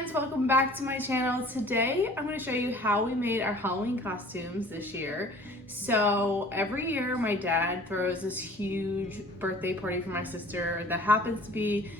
friends, welcome back to my channel. Today I'm going to show you how we made our Halloween costumes this year. So every year my dad throws this huge birthday party for my sister that happens to be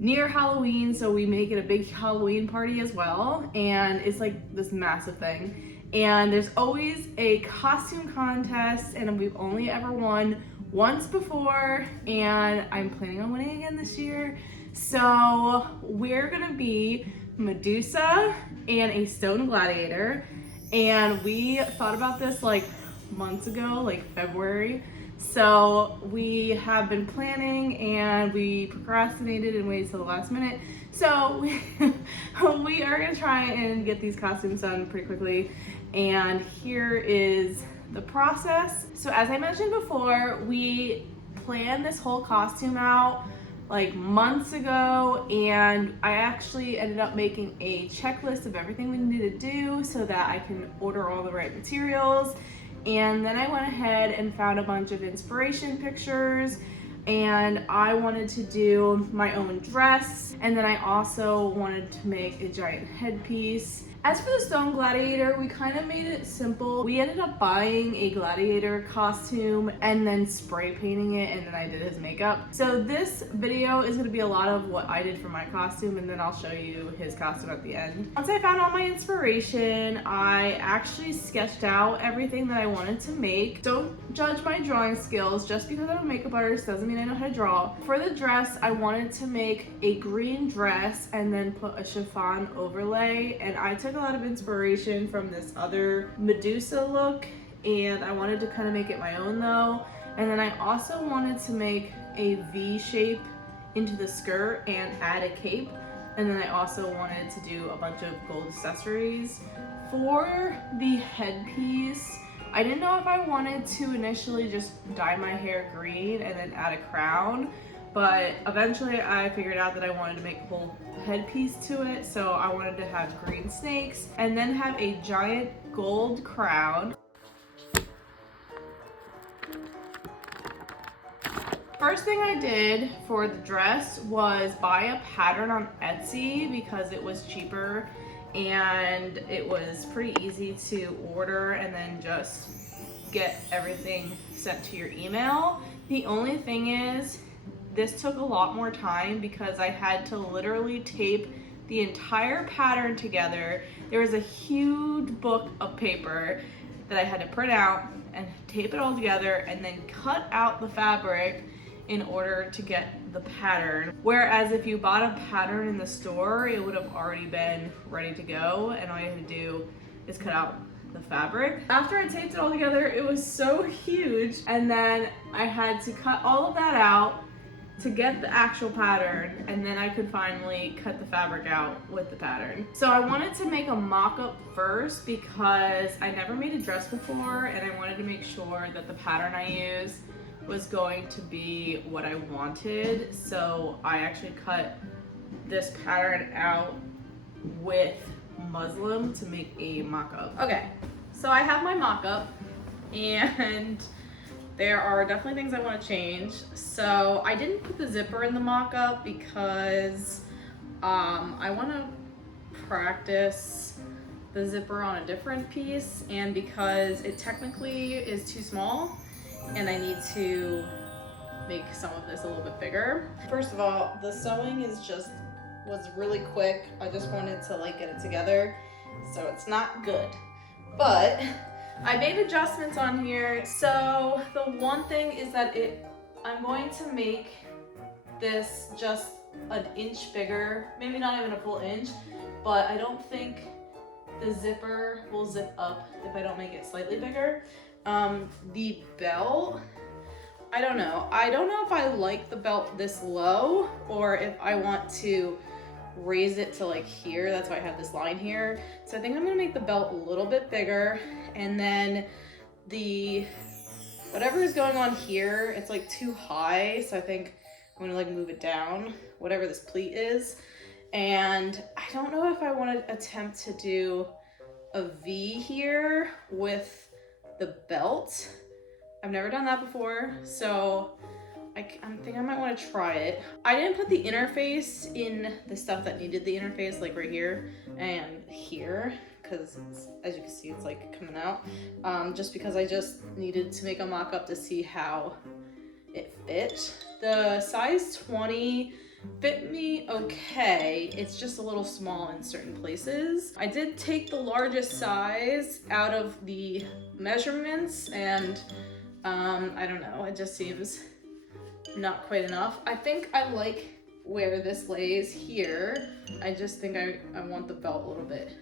near Halloween, so we make it a big Halloween party as well, and it's like this massive thing. And there's always a costume contest, and we've only ever won once before, and I'm planning on winning again this year. So we're gonna be Medusa and a Stone Gladiator, and we thought about this like months ago, like February. So we have been planning and we procrastinated and waited till the last minute. So we are gonna try and get these costumes done pretty quickly. And here is the process. So as I mentioned before, we planned this whole costume out like months ago, and I actually ended up making a checklist of everything we need to do so that I can order all the right materials. And then I went ahead and found a bunch of inspiration pictures, and I wanted to do my own dress, and then I also wanted to make a giant headpiece. As for the Stone Gladiator, we kind of made it simple. We ended up buying a gladiator costume and then spray painting it, and then I did his makeup. So this video is going to be a lot of what I did for my costume, and then I'll show you his costume at the end. Once I found all my inspiration, I actually sketched out everything that I wanted to make. Don't judge my drawing skills. Just because I'm a makeup artist doesn't mean I know how to draw. For the dress, I wanted to make a green dress and then put a chiffon overlay, and I took a lot of inspiration from this other Medusa look, and I wanted to kind of make it my own though. And then I also wanted to make a V shape into the skirt and add a cape, and then I also wanted to do a bunch of gold accessories. For the headpiece, I didn't know if I wanted to initially just dye my hair green and then add a crown, but eventually I figured out that I wanted to make a whole headpiece to it, so I wanted to have green snakes and then have a giant gold crown. First thing I did for the dress was buy a pattern on Etsy because it was cheaper and it was pretty easy to order and then just get everything sent to your email. The only thing is, this took a lot more time because I had to literally tape the entire pattern together. There was a huge book of paper that I had to print out and tape it all together and then cut out the fabric in order to get the pattern. Whereas if you bought a pattern in the store, it would have already been ready to go, and all you had to do is cut out the fabric. After I taped it all together, it was so huge, and then I had to cut all of that out to get the actual pattern, and then I could finally cut the fabric out with the pattern. So I wanted to make a mock-up first because I never made a dress before, and I wanted to make sure that the pattern I used was going to be what I wanted. So I actually cut this pattern out with muslin to make a mock-up. Okay, so I have my mock-up, and there are definitely things I want to change. So I didn't put the zipper in the mock-up because I want to practice the zipper on a different piece, and because it technically is too small and I need to make some of this a little bit bigger. First of all, the sewing was really quick. I just wanted to like get it together, so it's not good. But I made adjustments on here. So the one thing is that I'm going to make this just an inch bigger, maybe not even a full inch, but I don't think the zipper will zip up if I don't make it slightly bigger. The belt, I don't know if I like the belt this low or if I want to raise it to like here. That's why I have this line here. So I think I'm gonna make the belt a little bit bigger, and then whatever is going on here, it's like too high, so I think I'm gonna like move it down, whatever this pleat is. And I don't know if I want to attempt to do a V here with the belt. I've never done that before, so I think I might want to try it. I didn't put the interface in the stuff that needed the interface, like right here and here, because as you can see, it's like coming out. Just because I just needed to make a mock-up to see how it fit. The size 20 fit me okay. It's just a little small in certain places. I did take the largest size out of the measurements, and I don't know, it just seems not quite enough. I think I like where this lays here. I just think I want the belt a little bit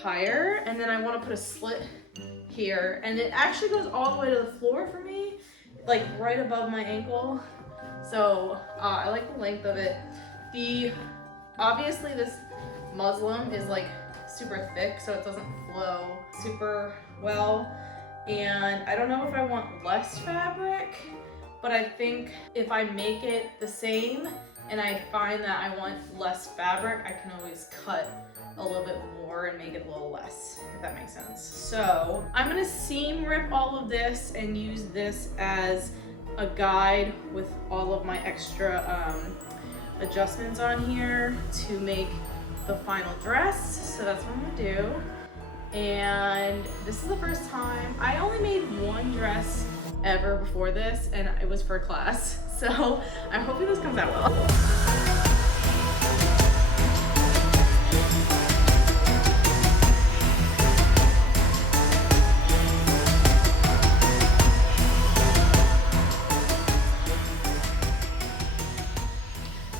higher, and then I want to put a slit here, and it actually goes all the way to the floor for me, like right above my ankle. So I like the length of it. Obviously this muslin is like super thick, so it doesn't flow super well, and I don't know if I want less fabric, but I think if I make it the same and I find that I want less fabric, I can always cut a little bit more and make it a little less, if that makes sense. So I'm gonna seam rip all of this and use this as a guide with all of my extra adjustments on here to make the final dress. So that's what I'm gonna do. And this is the first time. I only made one dress ever before this, and it was for class. So I'm hoping this comes out well.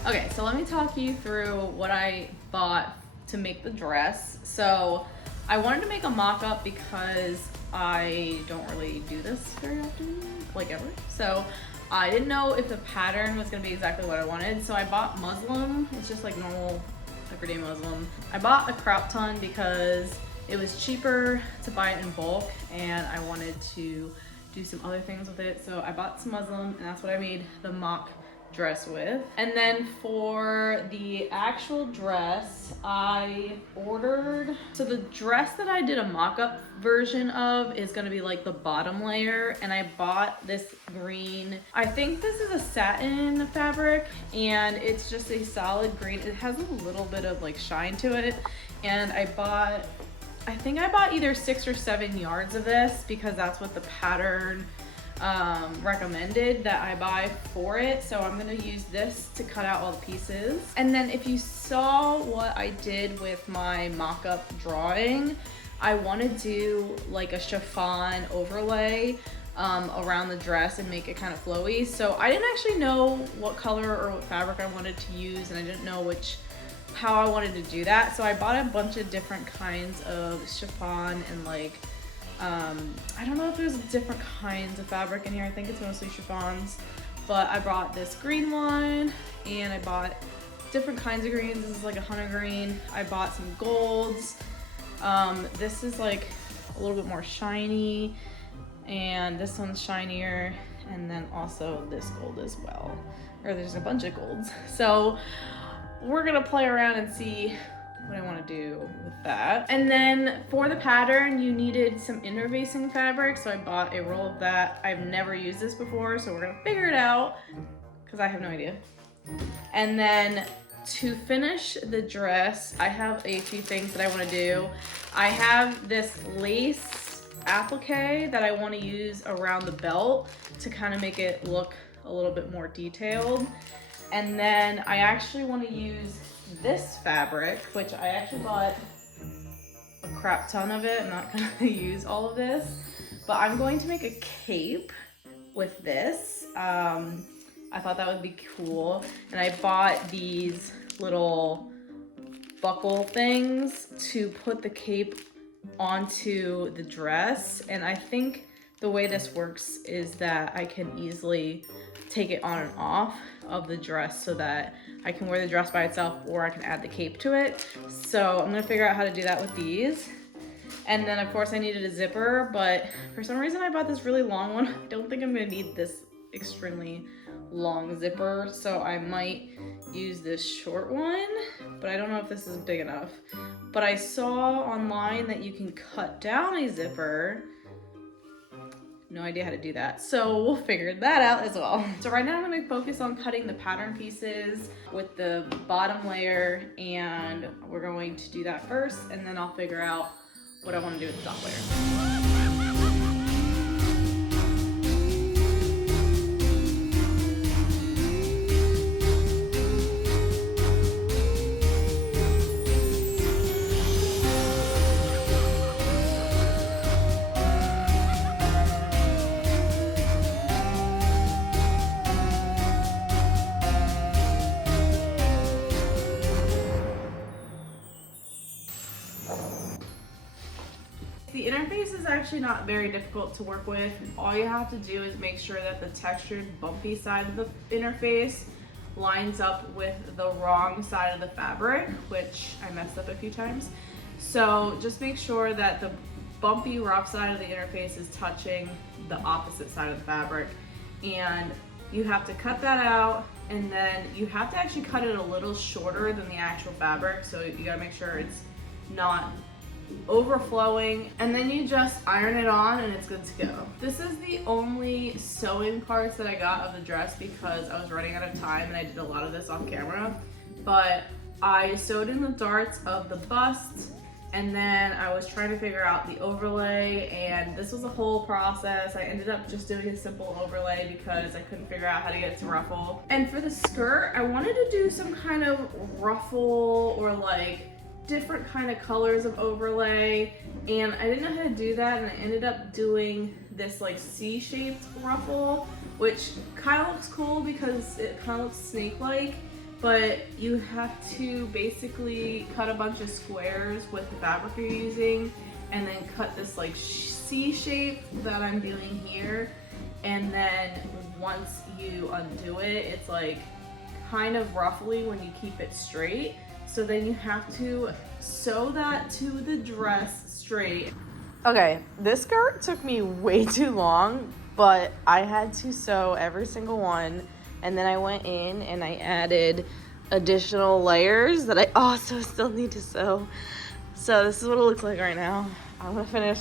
Okay, so let me talk you through what I bought to make the dress. So I wanted to make a mock-up because I don't really do this very often, like ever. So I didn't know if the pattern was gonna be exactly what I wanted. So I bought muslin. It's just like normal everyday muslin. I bought a crop ton because it was cheaper to buy it in bulk, and I wanted to do some other things with it. So I bought some muslin, and that's what I made the mock dress with. And then for the actual dress, I ordered, so the dress that I did a mock-up version of is gonna be like the bottom layer, and I bought this green, I think this is a satin fabric, and it's just a solid green. It has a little bit of like shine to it, and I think I bought either 6 or 7 yards of this because that's what the pattern recommended that I buy for it. So I'm gonna use this to cut out all the pieces. And then if you saw what I did with my mock-up drawing, I want to do like a chiffon overlay around the dress and make it kind of flowy. So I didn't actually know what color or what fabric I wanted to use, and I didn't know how I wanted to do that. So I bought a bunch of different kinds of chiffon and like I don't know if there's different kinds of fabric in here. I think it's mostly chiffons, but I brought this green one, and I bought different kinds of greens. This is like a hunter green. I bought some golds. This is like a little bit more shiny, and this one's shinier, and then also this gold as well. Or there's a bunch of golds. So we're gonna play around and see what I want to do with that. And then for the pattern, you needed some interfacing fabric, so I bought a roll of that. I've never used this before, so we're gonna figure it out because I have no idea. And then to finish the dress, I have a few things that I want to do. I have this lace applique that I want to use around the belt to kind of make it look a little bit more detailed. And then I actually want to use this fabric, which I actually bought a crap ton of it. I'm not going to use all of this, but I'm going to make a cape with this. I thought that would be cool, and I bought these little buckle things to put the cape onto the dress, and I think the way this works is that I can easily take it on and off of the dress so that I can wear the dress by itself, or I can add the cape to it. So I'm gonna figure out how to do that with these. And then of course I needed a zipper, but for some reason I bought this really long one. I don't think I'm gonna need this extremely long zipper, so I might use this short one, but I don't know if this is big enough. But I saw online that you can cut down a zipper No idea how to do that. So we'll figure that out as well. So right now I'm gonna focus on cutting the pattern pieces with the bottom layer, and we're going to do that first, and then I'll figure out what I wanna do with the top layer. The interface is actually not very difficult to work with. All you have to do is make sure that the textured bumpy side of the interface lines up with the wrong side of the fabric, which I messed up a few times. So just make sure that the bumpy rough side of the interface is touching the opposite side of the fabric, and you have to cut that out, and then you have to actually cut it a little shorter than the actual fabric, so you gotta make sure it's not overflowing, and then you just iron it on and it's good to go. This is the only sewing parts that I got of the dress because I was running out of time and I did a lot of this off camera, but I sewed in the darts of the bust, and then I was trying to figure out the overlay, and this was a whole process. I ended up just doing a simple overlay because I couldn't figure out how to get it to ruffle. And for the skirt, I wanted to do some kind of ruffle or like different kind of colors of overlay, and I didn't know how to do that, and I ended up doing this like C-shaped ruffle, which kind of looks cool because it kind of looks snake-like, but you have to basically cut a bunch of squares with the fabric you're using, and then cut this like C shape that I'm doing here, and then once you undo it, it's like kind of ruffly when you keep it straight. So then you have to sew that to the dress straight. Okay, this skirt took me way too long, but I had to sew every single one. And then I went in and I added additional layers that I also still need to sew. So this is what it looks like right now. I'm gonna finish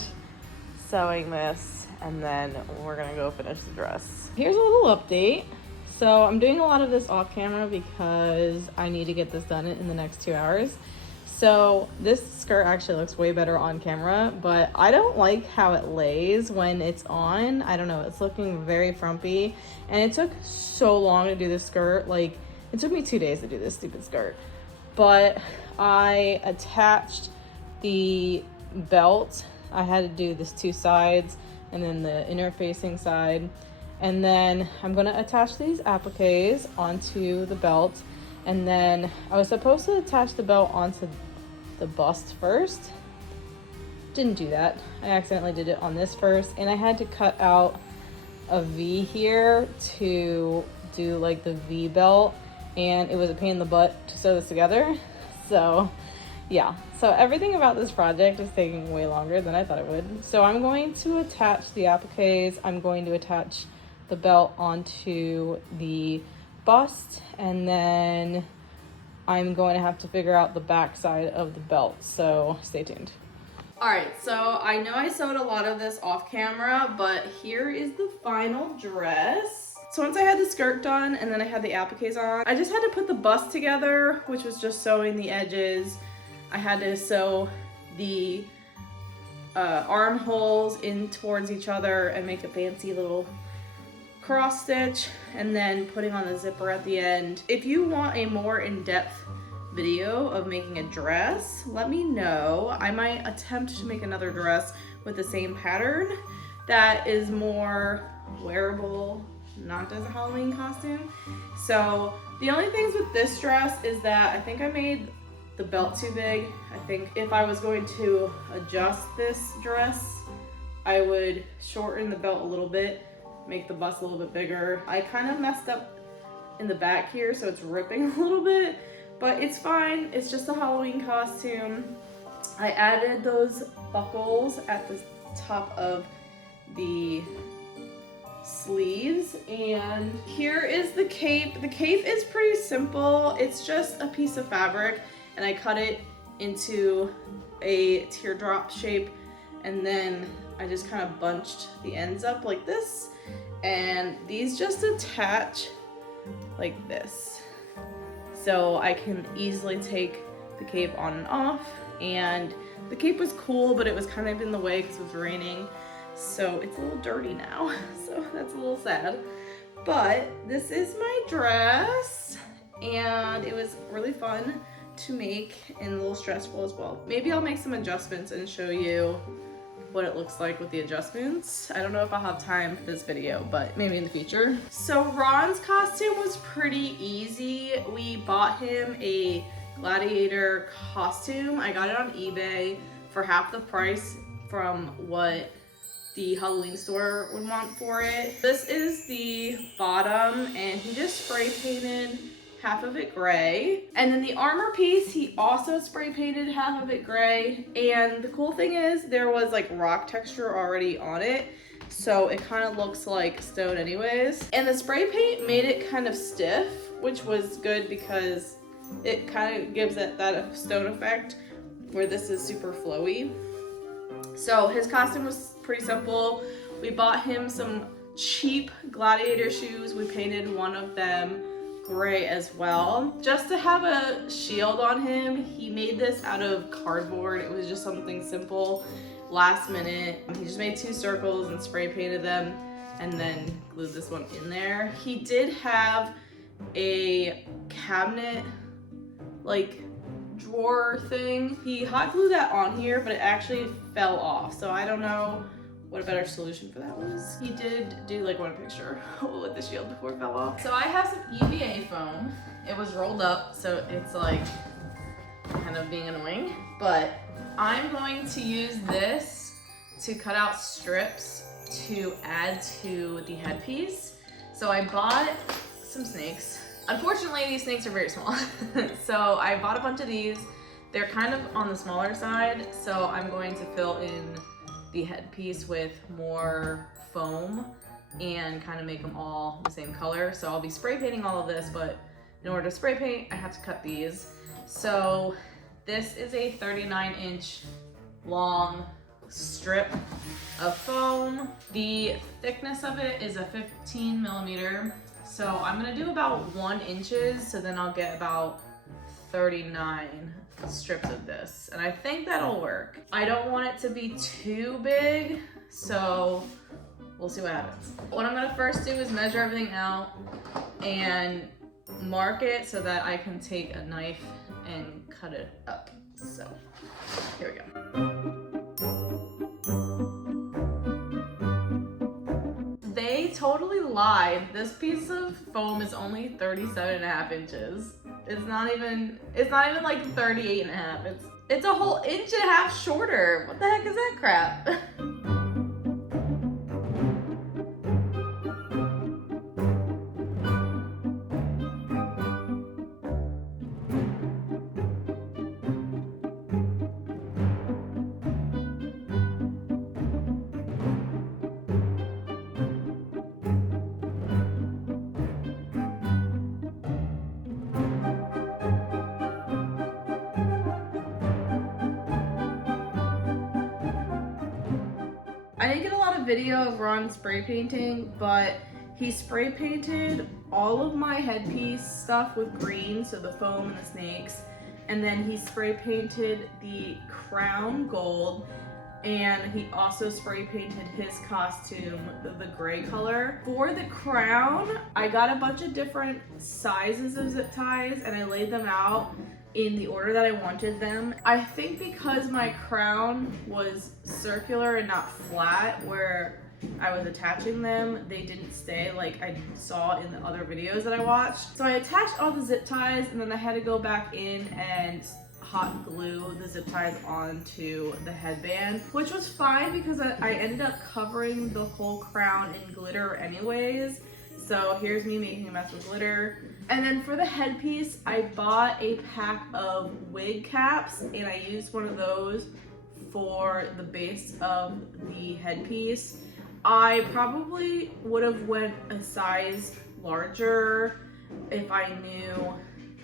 sewing this and then we're gonna go finish the dress. Here's a little update. So I'm doing a lot of this off camera because I need to get this done in the next 2 hours. So this skirt actually looks way better on camera, but I don't like how it lays when it's on. I don't know, it's looking very frumpy, and it took so long to do this skirt. Like, it took me 2 days to do this stupid skirt. But I attached the belt. I had to do this 2 sides and then the inner facing side. And then I'm gonna attach these appliques onto the belt. And then I was supposed to attach the belt onto the bust first. Didn't do that. I accidentally did it on this first. And I had to cut out a V here to do like the V belt. And it was a pain in the butt to sew this together. So yeah, so everything about this project is taking way longer than I thought it would. So I'm going to attach the appliques. I'm going to attach the belt onto the bust, and then I'm going to have to figure out the back side of the belt, so stay tuned. All right, so I know I sewed a lot of this off camera, but here is the final dress. So once I had the skirt done and then I had the appliques on, I just had to put the bust together, which was just sewing the edges. I had to sew the armholes in towards each other and make a fancy little cross stitch, and then putting on the zipper at the end. If you want a more in-depth video of making a dress, let me know. I might attempt to make another dress with the same pattern that is more wearable, not as a Halloween costume. So the only things with this dress is that I think I made the belt too big. I think if I was going to adjust this dress, I would shorten the belt a little bit, make the bust a little bit bigger. I kind of messed up in the back here, so it's ripping a little bit, but it's fine. It's just a Halloween costume. I added those buckles at the top of the sleeves, and here is the cape. The cape is pretty simple. It's just a piece of fabric, and I cut it into a teardrop shape, and then I just kind of bunched the ends up like this, and these just attach like this. So I can easily take the cape on and off, and the cape was cool, but it was kind of in the way because it was raining. So it's a little dirty now, so that's a little sad. But this is my dress, and it was really fun to make and a little stressful as well. Maybe I'll make some adjustments and show you what it looks like with the adjustments. I don't know if I'll have time for this video, but maybe in the future. So Ron's costume was pretty easy. We bought him a gladiator costume. I got it on eBay for half the price from what the Halloween store would want for it. This is the bottom, and he just spray painted half of it gray. And then the armor piece, he also spray painted half of it gray. And the cool thing is there was like rock texture already on it, so it kind of looks like stone anyways. And the spray paint made it kind of stiff, which was good because it kind of gives it that stone effect where this is super flowy. So his costume was pretty simple. We bought him some cheap gladiator shoes. We painted one of them gray as well, just to have a shield on him. He made this out of cardboard. It was just something simple, last minute. He just made 2 circles and spray painted them and then glued this one in there. He did have a cabinet like drawer thing. He hot glued that on here, but it actually fell off, so I don't know what a better solution for that was. He did do like one picture with the shield before it fell off. So I have some EVA foam. It was rolled up, so it's like kind of being annoying, but I'm going to use this to cut out strips to add to the headpiece. So I bought some snakes. Unfortunately, these snakes are very small. So I bought a bunch of these. They're kind of on the smaller side, so I'm going to fill in the headpiece with more foam and kind of make them all the same color. So I'll be spray painting all of this, but in order to spray paint, I have to cut these. So this is a 39-inch long strip of foam. The thickness of it is a 15 millimeter. So I'm gonna do about 1 inch, so then I'll get about 39 strips of this. And I think that'll work. I don't want it to be too big, so we'll see what happens. What I'm gonna first do is measure everything out and mark it so that I can take a knife and cut it up. So here we go. They totally lied. This piece of foam is only 37.5 inches. It's not even like 38.5. It's a whole 1.5 inches shorter. What the heck is that crap? I didn't get a lot of video of Ron spray painting, but he spray painted all of my headpiece stuff with green, so the foam and the snakes, and then he spray painted the crown gold, and he also spray painted his costume the gray color. For the crown, I got a bunch of different sizes of zip ties and I laid them out in the order that I wanted them. I think because my crown was circular and not flat where I was attaching them, they didn't stay like I saw in the other videos that I watched. So I attached all the zip ties and then I had to go back in and hot glue the zip ties onto the headband, which was fine because I ended up covering the whole crown in glitter anyways. So here's me making a mess with glitter. And then for the headpiece, I bought a pack of wig caps and I used one of those for the base of the headpiece. I probably would have went a size larger if I knew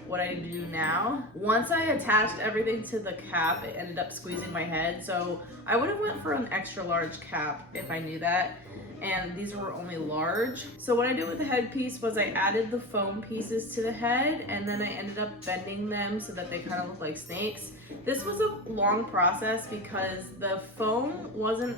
what I do now. Once I attached everything to the cap, it ended up squeezing my head. So I would have went for an extra large cap if I knew that. And these were only large. So what I did with the headpiece was I added the foam pieces to the head, and then I ended up bending them so that they kind of look like snakes. This was a long process because the foam wasn't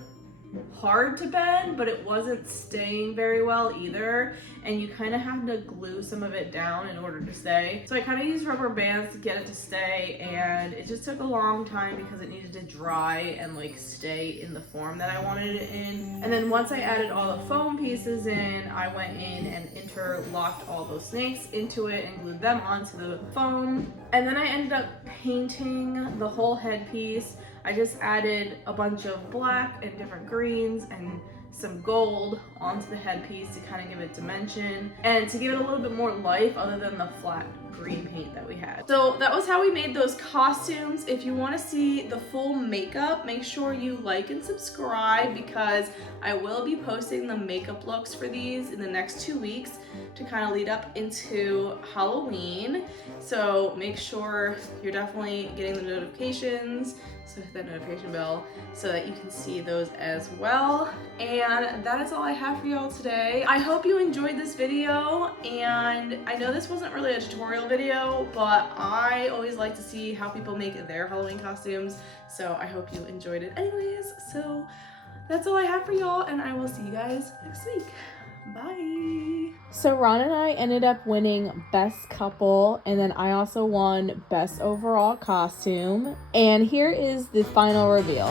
hard to bend, but it wasn't staying very well either, and you kind of have to glue some of it down in order to stay. So I kind of used rubber bands to get it to stay, and it just took a long time because it needed to dry and like stay in the form that I wanted it in. And then once I added all the foam pieces in, I went in and interlocked all those snakes into it and glued them onto the foam. And then I ended up painting the whole headpiece. I just added a bunch of black and different greens and some gold onto the headpiece to kind of give it dimension and to give it a little bit more life other than the flat green paint that we had. So that was how we made those costumes. If you want to see the full makeup, make sure you like and subscribe because I will be posting the makeup looks for these in the next 2 weeks to kind of lead up into Halloween. So make sure you're definitely getting the notifications. So hit that notification bell so that you can see those as well. And that is all I have for y'all today. I hope you enjoyed this video, and I know this wasn't really a tutorial video, but I always like to see how people make their Halloween costumes. So I hope you enjoyed it anyways. So that's all I have for y'all, and I will see you guys next week. Bye. So Ron and I ended up winning best couple, and then I also won best overall costume. And here is the final reveal.